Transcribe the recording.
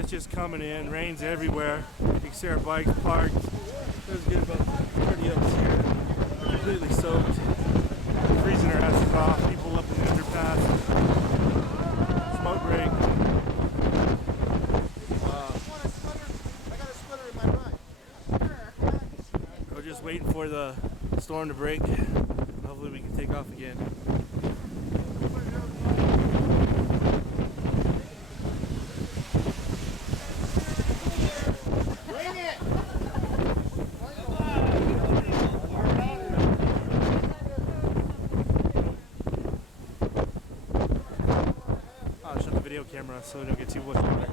It's just coming in. Rain's everywhere. You can see our bikes parked. There's good about 30 of us here. Completely soaked. Freezing our asses off. People up in the underpass. Smoke break. I got a sweater in my ride. We're just waiting for the storm to break. Hopefully we can take off again. I'll shut the video camera so we don't get too much water.